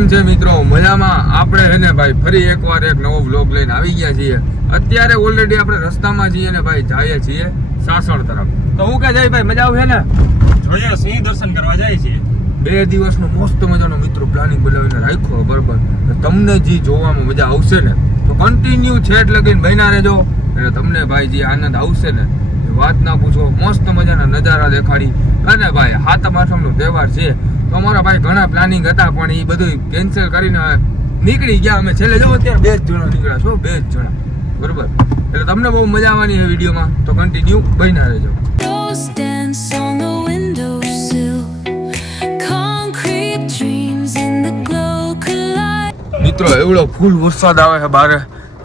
કેમ છે મિત્રો? મજામાં? આપણે હે ને ભાઈ ફરી એકવાર એક નવો વ્લોગ લઈને આવી ગયા છીએ. અત્યારે ઓલરેડી આપણે રસ્તામાં જઈએ ને ભાઈ જઈએ છીએ સાસણ તરફ. તો હું કે જાય ભાઈ? મજા આવે ને? જોઈએ સિંહ દર્શન કરવા જાય છીએ બે દિવસનો મસ્ત મજાનો મિત્રો પ્લાનિંગ બનાવીને રાખ્યો બરોબર. તમને જે જોવામાં મજા આવશે ને તો કન્ટિન્યુ છેટ લગીને બન્યા રહેજો. એટલે તમને ભાઈ જે આનંદ આવશે ને વાત ના પૂછો મસ્ત મજાના નજારા દેખાડી. અને ભાઈ હાથમ આઠમનો તહેવાર છે. તો અમારા ભાઈ ઘણા પ્લાનિંગ હતા પણ એ બધું કેન્સલ કરીને નીકળી ગયા. અમે છેલ્લે જો અત્યારે બે જ જણા નીકળ્યા છો બે જ જણા. બરોબર? એટલે તમને બહુ મજા આવવાની છે વિડીયોમાં. તો કન્ટિન્યુ બન્યા રહેજો. મિત્રો એવડો ફૂલ વરસાદ આવે છે બારે.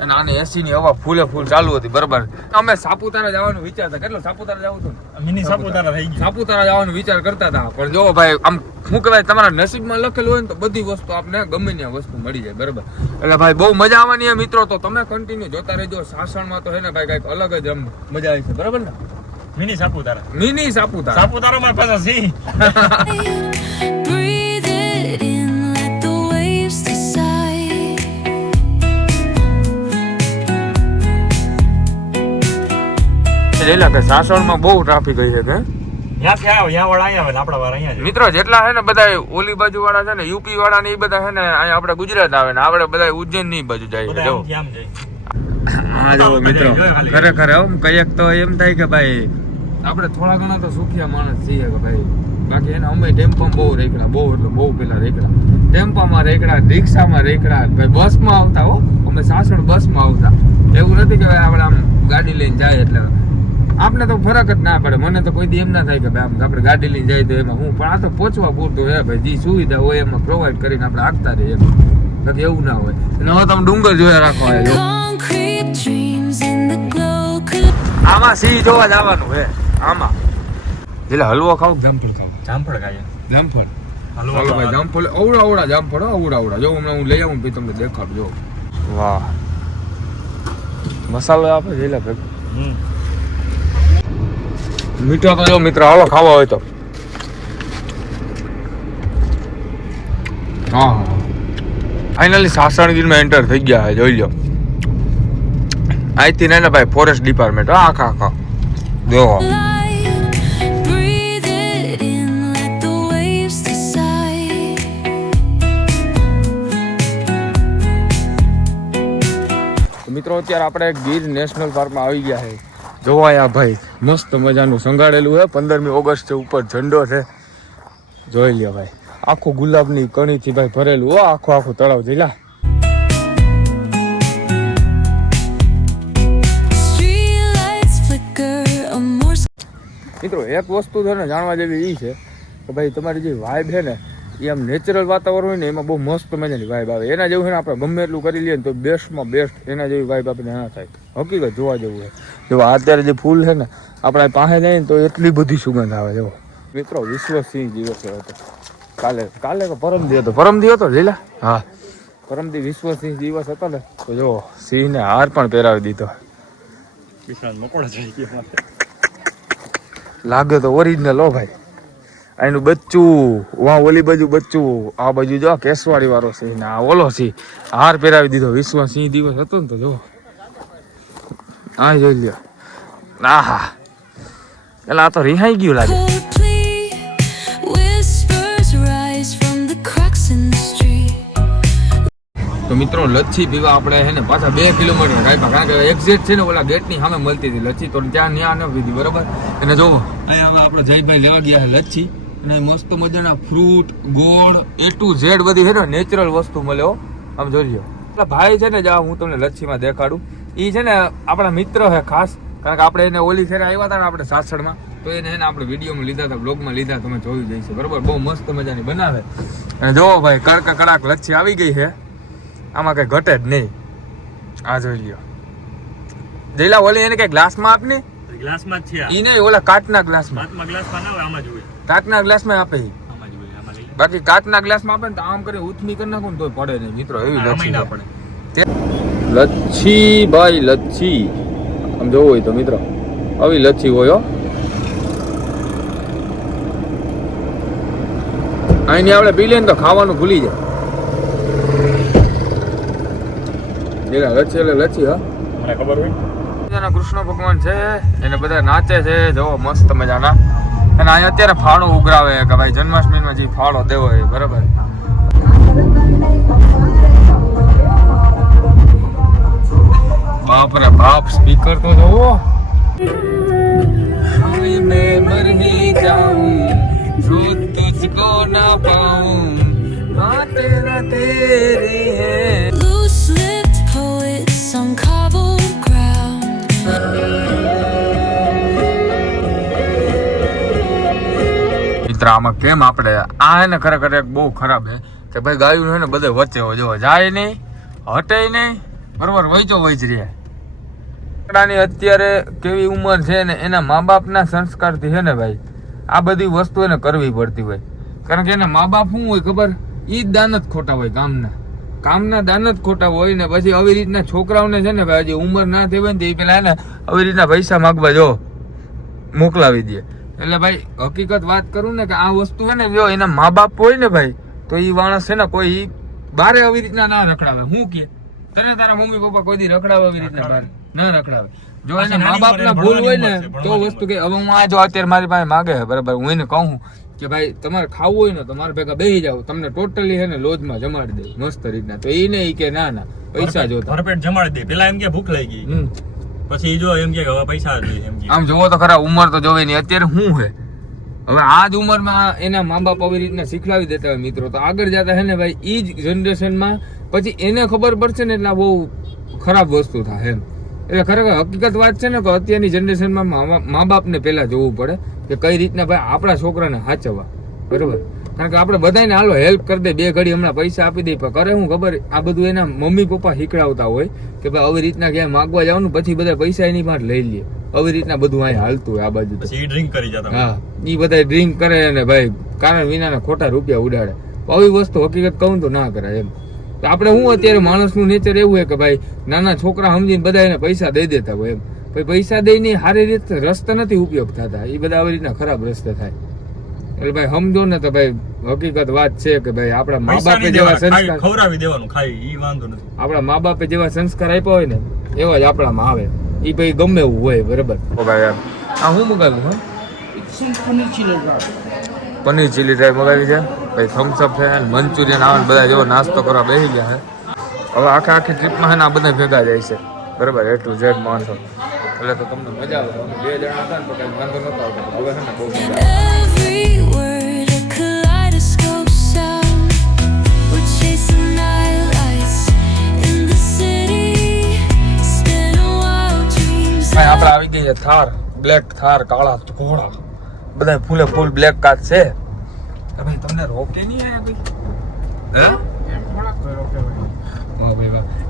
અને આને એસી ની હવા ફૂલે ફૂલ ચાલુ હતી બરાબર. અમે સાપુતારા જવાનું વિચારતા કેટલો સાપુતારા જવું હતું? મિની સાપુતારા. થઈ ગયું. સાપુતારા જવાનો વિચાર કરતા હતા. પણ જો ભાઈ આમ શું કહેવાય તમારા નસીબમાં લખેલું હોય ને તો બધી વસ્તુ આપને ગમે ત્યાં વસ્તુ મળી જાય બરાબર. એટલે ભાઈ બહુ મજા આવવાની છે મિત્રો. તો તમે કન્ટિન્યુ જોતા રહેજો. સાસણમાં તો હે ને ભાઈ કંઈક અલગ જ આમ મજા આવી છે બરાબર ને? મિની સાપુતારા. મિની સાપુતારા. સાપુતારામાં પાછા સિંહ લેલા કે સાસણમાં બહુ ટ્રાફિક હોય છે કે? ત્યાંથી આવ ત્યાં વાળા અહીંયા આવે ને આપણા વાળા અહીંયા મિત્રો જેટલા છે ને બધા ઓલી બાજુ વાળા છે ને યુપી વાળા ને એ બધા છે ને અહીંયા આપણે ગુજરાત આવે ને આપણે બધા ઉજ્જૈનની બાજુ જાય છે હા જો મિત્રો ખરેખર એમ કંઈક તો એમ થાય કે ભાઈ આપણે થોડા ઘણા તો સુખિયા માણસ છીએ કે ભાઈ. બાકી એને અમે ટેમ્પામાં બહુ રેકડા બહુ એટલે બહુ પેલા રેકડા. ટેમ્પામાં રેકડા રિક્ષામાં રેકડા ભાઈ બસમાં આવતા હો. અમે સાસણ બસમાં આવતા. એવું નથી કે ભાઈ આપણે આમ ગાડી લઈને જાય એટલે આપણે તો ફરક જ ના પડે. મને તો કોઈ દી એમ ના થાય કે ભાઈ આમ આપણે ગાડી લઈને જાય તો એમાં હું પણ આ તો પહોંચવા પૂરતું હે ભાઈ. જે સુવિધા હોય એમાં પ્રોવાઈડ કરીને આપણે આગતા રહીએ. બાકી એવું ના હોય. અને હવે તમે ડુંગર જોયા રાખો. આમાં સિંહ જોવા જવાનું હે આમાં. એટલે હલવો ખાવ જામફળ ખાવ? જામફળ ખાઈએ. જામફળ. હલવો ભાઈ જામફળ. અવડા અવડા જામફળ અવડા અવડા જો હમણાં હું લઈ આવું પછી તમને દેખાડ. જો. વાહ. મસાલો આપે જેલા ભાઈ હમ. મીઠો તો જો મિત્ર હાલો ખાવા હોય તો. હા ફાઇનલી સાસણગીરમાં એન્ટર થઈ ગયા જોઈ લો. અહીંથી ને ભાઈ ફોરેસ્ટ ડિપાર્ટમેન્ટ આખા આખા. જો મિત્રો અત્યારે આપણે ગીર નેશનલ પાર્કમાં આવી ગયા છે. જોવા આ ભાઈ. મસ્ત મજાનું સંગાડેલું છે પંદરમી ઓગસ્ટ ઉપર ઝંડો છે. જોઈ લ્યો ભાઈ. આખું ગુલાબની કણીથી ભાઈ ભરેલું. હો આખું આખું તળાવ flicker, મિત્રો એક વસ્તુ છે ને જાણવા જેવી એ છે કે ભાઈ તમારી જે વાઇબ છે ને એ આમ નેચરલ વાતાવરણ હોય ને એમાં બહુ મસ્ત મજાની વાઇબ આવે. એના જેવું છે ને આપણે ગમે એટલું કરી લઈએ ને તો બેસ્ટમાં બેસ્ટ એના જેવી વાઇબ આપણે ના થાય. હકીકત જોવા જેવું છે જો અત્યારે જે ફૂલ છે ને આપણા પાસે જાય ને તો એટલી બધી સુગંધ આવે જો. મિત્રો વિશ્વસિંહ દિવસે હતો કાલે કાલે કે પરમદી હતો. પરમદી હતો લીલા? હા. પરમદી વિશ્વસિંહ દિવસ હતો ને તો જો સિંહને હાર પણ પહેરાવી દીધો. વિશ્વાસ મકોડા લાગે તો ઓરિજિનલ હો ભાઈ. એનું બચ્ચું વા ઓલી બાજુ બચ્ચું આ બાજુ જો કેસવાડી વાળો છે ને આ ઓલો છે હાર પહેરાવી દીધો વિશ્વ સિંહ દિવસ હતો ને તો જો. હા જોઈ લ્યો. આહા. એટલે આ તો રિહાઈ ગયું લાગે. તો મિત્રો લચ્છી પીવા આપણે હે ને પાછા બે કિલોમીટર રાખ્યા. કારણ કે એક્ઝેક્ટ છે ને ઓલા ગેટની સામે મળતી હતી. લચ્છી તો ત્યાં ન્યા ન પીધી બરાબર? અને જોવો. અહીંયા હવે આપણે જયભાઈ લેવા ગયા લચ્છી. અને મસ્ત મજાના ફ્રૂટ ગોળ એ ટુ ઝેડ બધી છે ને નેચરલ વસ્તુ મળે હો. આમ જોઈ લો ભાઈ છે ને જા હું તમને લચ્છીમાં દેખાડું. એ છે ને આપણા મિત્ર છે ખાસ. કારણ કે આપણે એને ઓલી ફેર આવ્યા હતા ને આપણે સાસણમાં. તો એને એને આપણે વિડીયોમાં લીધા હતા બ્લોગમાં લીધા તમે જોયું જઈશું બરાબર? બહુ મસ્ત મજાની બનાવે. અને જોવો ભાઈ કડક કડાક લચ્છી આવી ગઈ છે. આમાં કંઈ ઘટે જ નહીં. આ જોઈ લ્યો. જઈલા ઓલી એને કઈ ગ્લાસમાં આપને? ગ્લાસમાં જ છે. ઈ નહીં ઓલા કાચના ગ્લાસમાં કાચમાં ગ્લાસમાં ના આમાં જ કાચના ગ્લાસમાં આપે. જ. બાકી કાચના ગ્લાસમાં આપે ને તો આમ કરી ઉથમી કરી નાખું ને તોય પડે નહીં. મિત્રો એવી લચ્છી ના પડે. લચ્છી ભાઈ લચ્છી. આમ જોવું હોય તો મિત્રો. આવી લચ્છી હોય હો. અહીંની આપણે પી લઈએ ને તો ખાવાનું ભૂલી જાય. લચ્છી એટલે લચ્છી હા. મને ખબર હોય? કૃષ્ણ ભગવાન છે એને બધા નાચે છે. જોવો મસ્ત મજાના. અને અહીંયા અત્યારે ફાળો ઉઘરાવે કે ભાઈ જન્માષ્ટમીમાં જે ફાળો દેવો એ બરાબર બાપ રે બાપ સ્પીકર તો જોવો मैं मर ही जाऊं जो तुझको ना पाऊं बात ना तेरी है મિત્ર આમાં કેમ આપણે? આ હે ને ખરેખર એક બહુ ખરાબ હે કે ભાઈ ગાયું છે ને બધે વચ્ચે હોય. જો જાય નહીં, હટે નહીં, બરોબર વહીચો વહી જ રહે. છોકરાની અત્યારે કેવી ઉંમર છે ને એના મા બાપના સંસ્કારથી છે ને ભાઈ, આ બધી વસ્તુ એને કરવી પડતી હોય. કારણ કે એના મા બાપ શું હોય ખબર? એ જ દાન જ ખોટા હોય કામના કામના દાન જ ખોટા હોય ને પછી આવી રીતના છોકરાઓને છે ને ભાઈ, હજી ઉંમર ના થઈ હોય ને એ પેલા એને આવી રીતના પૈસા માગવા જો, મોકલાવી દે. એટલે ભાઈ હકીકત વાત કરું ને કે આ વસ્તુ છે ને જો એના મા બાપ હોય ને ભાઈ તો એ માણસ છે ને કોઈ બારે આવી રીતના ના રખડાવે. હું કે તને તારા મમ્મી પપ્પા કોઈ દી રખડાવે આવી રીતના બારે? ના રખડાવે. જો એને મા બાપ ના ભૂલ હોય ને તો વસ્તુ કે હવે હું આ જો અત્યારે મારી પાસે માગે છે બરાબર હું એને કહું કે ભાઈ તમારે ખાવું હોય ને તો મારા ભેગા બેસી જાવ તમને ટોટલી છે ને લોજમાં જમાડી દે મસ્ત રીતના. તો એ નહીં કે ના ના પૈસા જોતા. ભરપેટ જમાડી દે. પેલા એમ કે ભૂખ લાગી. હમ. પછી જો એમ કે હવે પૈસા જોઈએ એમ આમ જોવો તો ખરા ઉંમર તો જોવે નહીં. અત્યારે શું છે? હવે આ જ ઉંમરમાં એના મા બાપ આવી રીતના શીખવાડી દેતા હોય મિત્રો. તો આગળ જતા હે ને ભાઈ, ઈ જ જનરેશનમાં પછી એને ખબર પડશે ને એટલે બહુ ખરાબ વસ્તુ થાય એમ. એટલે ખરેખર હકીકત વાત છે ને કે અત્યારની જનરેશનમાં મા બાપને પહેલાં જોવું પડે કે કઈ રીતના ભાઈ આપણા છોકરાને સાચવવા બરોબર? કારણ કે આપણે બધાને હાલો હેલ્પ કરી દે બે ઘડી હમણાં પૈસા આપી દે પણ કરે હું ખબર? આ બધું એના મમ્મી પપ્પા શીખડાવતા હોય કે ભાઈ આવી રીતના ક્યાંય માગવા જવાનું પછી બધા પૈસા એની પાસે લઈ લે. આવી રીતના બધું અહીંયા હાલતું હોય આ બાજુ પછી ડ્રિંક કરી જતા હા એ બધા ડ્રિંક કરે અને ભાઈ કારણ વિનાના ખોટા રૂપિયા ઉડાડે. આવી વસ્તુ હકીકત કહું તો ના કરાય એમ. તો આપણે હું અત્યારે માણસનું નેચર એવું હોય કે ભાઈ નાના છોકરા સમજીને બધા એને પૈસા દઈ દેતા હોય એમ. પછી પૈસા દઈને સારી રીતે રસ્તા નથી ઉપયોગ થતા. એ બધા આવી રીતના ખરાબ રસ્તા થાય. એટલે ભાઈ સમજો ને તો ભાઈ હકીકત વાત છે કે ભાઈ આપણા મા બાપે જેવા સંસ્કાર ખવડાવી દેવાનું ખાઈ ઈ વાંધો નથી. આપણા મા બાપે જેવા સંસ્કાર આપ્યા હોય ને એવા જ આપણામાં આવે. ઈ ભાઈ ગમે એવું હોય બરાબર? ભાઈ આ હું મગાવ્યું હા? પનીર ચીલી ડ્રાય મગાવી છે. ભાઈ થમ્સઅપ છે અને મંચુરિયન આવે ને બધા જેવો નાસ્તો કરવા બેસી ગયા છે. હવે આખા આખી ટ્રીપમાં છે ને આ બધા ભેગા જાય છે. બરાબર એ ટુ ઝેડ માણસો. એટલે તો તમને મજા આવે. અમે બે જણા હતા ને તો કઈ વાંધો નહોતો આવતો. હવે છે ને બહુ મજા આવે. આપણે આવી ગઈ છે થાર. બ્લેક થાર કાળા ઘોડા બધા ફૂલે ફૂલ બ્લેક કાર છે. તમે તમને રોકે નહીં આયા ભાઈ? હે?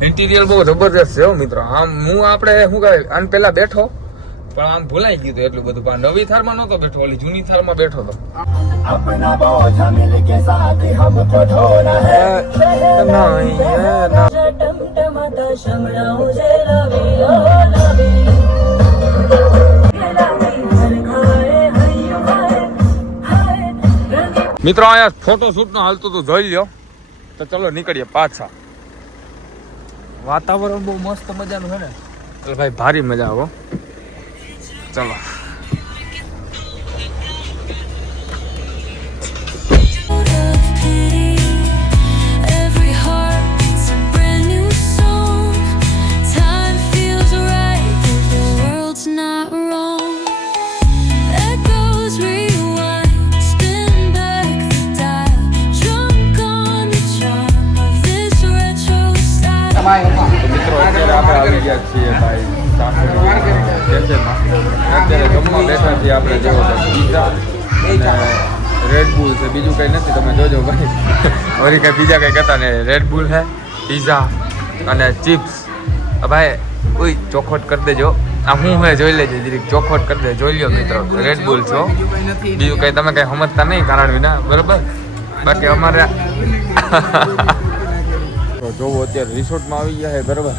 ઇન્ટિરિયર બહુ જબરજસ્ત છે મિત્રો. આમ હું આપણે શું કહે આને પહેલા બેઠો પણ આમ ભૂલાઈ ગયું એટલું બધું. પણ નવી થારમાં નહોતો બેઠો ઓલી જૂની થારમાં બેઠો હતો. મિત્રો અહીંયા ફોટો શૂટ નો હાલતું તું જોઈ લ્યો. તો ચલો નીકળીએ પાછા. વાતાવરણ બહુ મસ્ત મજાનું છે ને. એટલે ભાઈ ભારી મજા આવો ચલો. આવી ગયા છીએ ભાઈ અત્યારે જમવા બેઠા છીએ આપણે જોવો પીઝા અને રેડ બુલ છે. બીજું કંઈ નથી, તમે જોજો ભાઈ. વળી કંઈ બીજા કંઈ કહેતા ને રેડ બુલ છે પીઝા અને ચિપ્સ ભાઈ, કોઈ ચોખવટ કરી દેજો. આ હું હે, જોઈ લેજો, જરીક ચોખવટ કરી દે, જોઈ લ્યો મિત્રો રેડ બુલ છો. બીજું કંઈ તમે કંઈ સમજતા નહીં, કારણ વિના, બરાબર? બાકી અમારે તો જોવો, અત્યારે રિસોર્ટમાં આવી ગયા છે, બરાબર?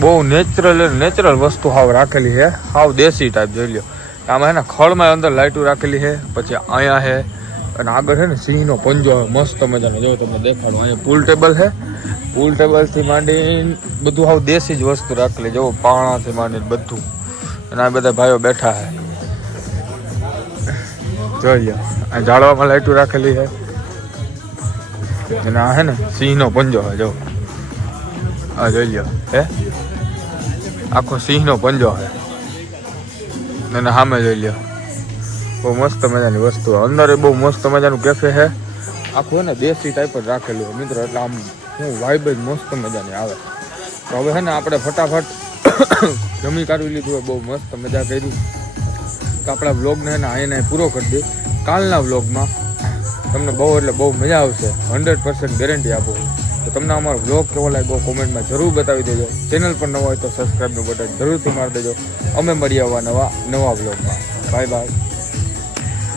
બહુ નેચરલ નેચરલ વસ્તુ હાવ રાખેલી છે. હાવ દેશી ટાઈપ જોઈ લ્યો. આમાં હે ને ખળમાં અંદર લાઇટો રાખેલી છે, પછી અહીંયા છે, અને આગળ છે ને સિંહનો પંજો મસ્ત મજાનો. જો તમને દેખાડો, અહીંયા પુલ ટેબલ છે. પુલ ટેબલથી માંડીને બધું હાવ દેશી જ વસ્તુ રાખેલી જો પાણાથી માંડીને બધું. અને આ બધા ભાઈઓ બેઠા છે. જોઈ લો આ જાળવામાં લાઇટો રાખેલી છે. અને આ હે ને સિંહનો પંજો છે, જો. આ જોઈ લ્યો. હે? આખો સિંહનો પંજો છે. અને સામે જોઈ લ્યો. બહુ મસ્ત મજાની વસ્તુ. અંદર એ બહુ મસ્ત મજાનું કેફે છે. આખું એને દેશી ટાઈપ જ રાખેલું મિત્ર. એટલે આમ હું વાઇબ જ મસ્ત મજાની આવે. તો હવે હે ને આપણે ફટાફટ જમી કાઢી લીધું હોય બહુ મસ્ત મજા કરી. તો આપણા વ્લોગને હે ને અહીંયા પૂરો કરી દઈએ કાલના વ્લોગમાં તમને બહુ એટલે બહુ મજા આવશે. હંડ્રેડ પર્સન્ટ ગેરંટી આપું. તો તમને અમારો વ્લોગ કેવો લાગ્યો કોમેન્ટમાં જરૂર બતાવી દેજો. ચેનલ પર નવા હોય તો સબસ્ક્રાઈબનું બટન જરૂરથી મારી દેજો. અમે મળીએ આવવા નવા નવા વ્લોગમાં બાય બાય